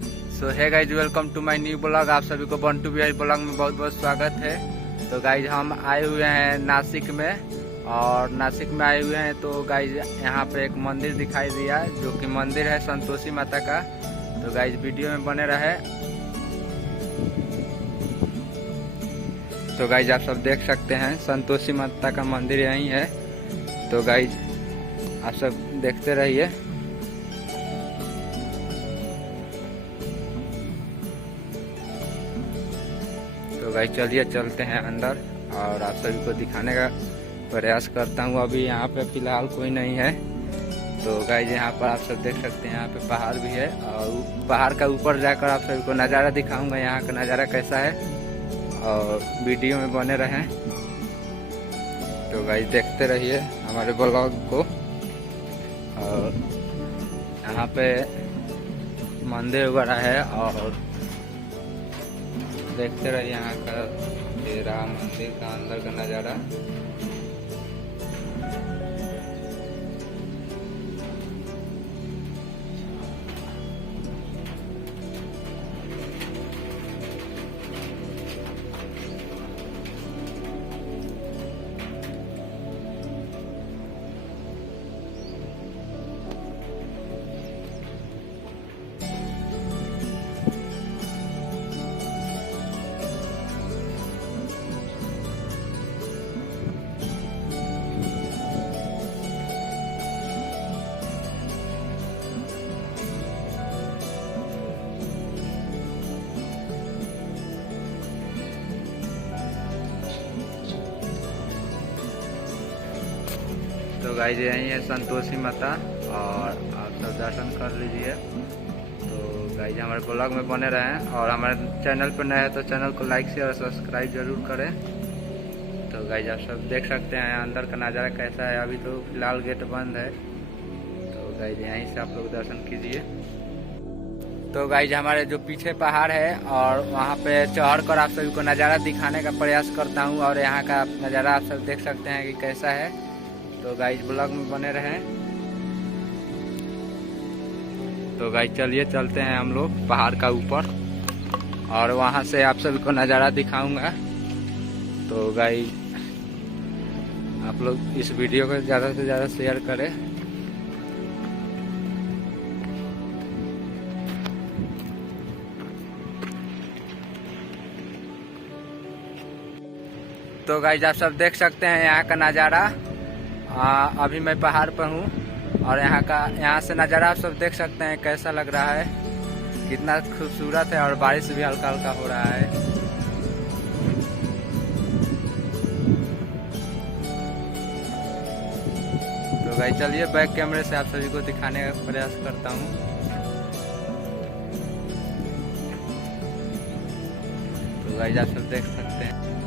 सो है guys, welcome to my new blog. आप सभी को बंटू बिहारी ब्लॉग में बहुत बहुत स्वागत है। तो गाइज हम आए हुए हैं नासिक में, और नासिक में आए हुए हैं तो गाइज यहाँ पे एक मंदिर दिखाई दिया जो कि मंदिर है संतोषी माता का। तो गाइज वीडियो में बने रहे। तो गाइज आप सब देख सकते हैं संतोषी माता का मंदिर यहीं है। तो गाइज आप सब देखते रहिए। तो गाइस चलिए चलते हैं अंदर और आप सभी को दिखाने का प्रयास करता हूँ। अभी यहाँ पे फिलहाल कोई नहीं है। तो गाइस यहाँ पर आप सब देख सकते हैं, यहाँ पे पहाड़ भी है और पहाड़ का ऊपर जाकर आप सभी को नज़ारा दिखाऊंगा, यहाँ का नज़ारा कैसा है, और वीडियो में बने रहें। तो गाइस देखते रहिए हमारे ब्लॉग को। और यहाँ पे मंदिर वगैरह है और देखते रहिए यहाँ का ये रहा मंदिर का अंदर का नज़ारा। तो गाइस यही है संतोषी माता और आप सब दर्शन कर लीजिए। तो गाइस हमारे ब्लॉग में बने रहें और हमारे चैनल पर नए हैं तो चैनल को लाइक शेयर और सब्सक्राइब जरूर करें। तो गाइस आप सब देख सकते हैं अंदर का नज़ारा कैसा है। अभी तो फिलहाल गेट बंद है। तो गाइस यहीं से आप लोग दर्शन कीजिए। तो गाइस हमारे जो पीछे पहाड़ है और वहाँ पे चढ़ कर आप सभी को नज़ारा दिखाने का प्रयास करता हूँ, और यहाँ का नज़ारा आप सब देख सकते हैं कि कैसा है। तो गाइस ब्लॉग में बने रहें। तो गाइस चलिए चलते हैं हम लोग पहाड़ का ऊपर और वहां से आप सभी को नज़ारा दिखाऊंगा। तो गाइस आप लोग इस वीडियो को ज़्यादा से ज़्यादा शेयर करें। तो गाइस आप सब देख सकते हैं यहाँ का नज़ारा। अभी मैं पहाड़ पर हूँ और यहाँ से नज़ारा आप सब देख सकते हैं कैसा लग रहा है, कितना खूबसूरत है, और बारिश भी हल्का हल्का हो रहा है। तो गाइस चलिए बैक कैमरे से आप सभी को दिखाने का प्रयास करता हूँ। तो गाइस आप सब देख सकते हैं।